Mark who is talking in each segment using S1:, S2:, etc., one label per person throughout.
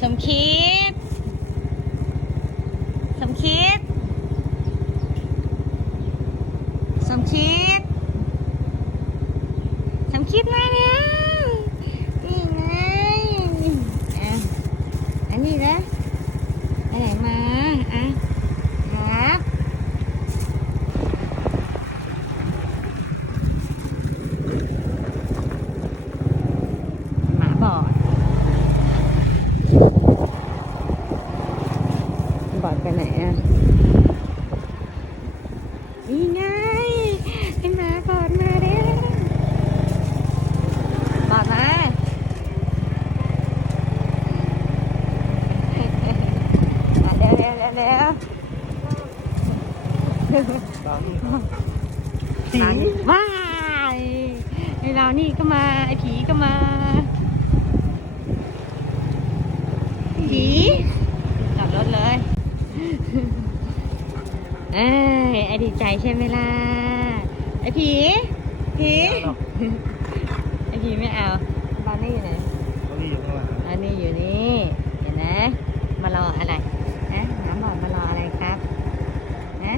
S1: สมคิด สมคิด สมคิด สมคิดมาแล้วนี่ไงอะอันนี้นะไปไหนมาอะครับ หมาบอด บอดไปไหนอะ นี่ไงไอหมาบอดมาแล้วบอดมาอะเดี๋ยวเดี๋ยวเดี๋ยวเดี๋ยว
S2: สี
S1: ว้ายไอเรานี่ก็มาไอผีก็มา ผีจอดรถเลยเอ้ยไอดีใจใช่ไหมล่ะไอผีผีไอผีไม่เอาบ้านนี่อยู่ไหน
S2: เขาที่อยู่ข้างหลัง
S1: อันนี้อยู่นี่ เห็นไหมมารออะไรนะหมาบอดมารออะไรครับนะ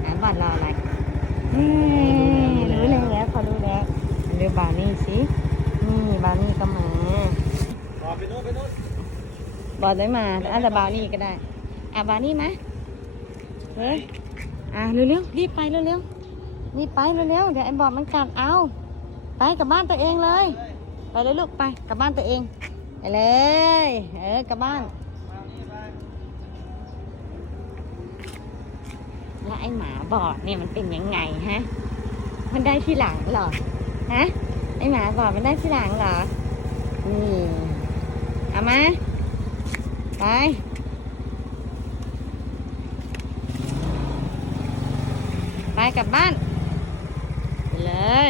S1: หมาบอ ดรออะไรรู้แล้วเขารู้แล้วเรียกบานี่สิ นี่บานี่ก็มา
S2: รอไปโน่นไปโน่น
S1: บอดไม่มาอาจจะบานี่ก็ได้อะบานี่มาเฮ้ยอะเร็วๆรีบไปเร็วๆรีบไปเร็วๆเดี๋ยวไอ้บอดมันกัดเอา ไปกลับบ้านตัวเองเลย ไปเลยลูกไปกลับบ้านตัวเองไปเลย เออกลับบ้าน แล้ว ไอ้หมาบอดเนี่ยมันเป็นยังไงฮะ มันได้ที่หลังหรอ ฮะ ไอ้หมาบอดมันได้ที่หลังหรอ นี่เอามา ไปไปกลับบ้าน ไปเลย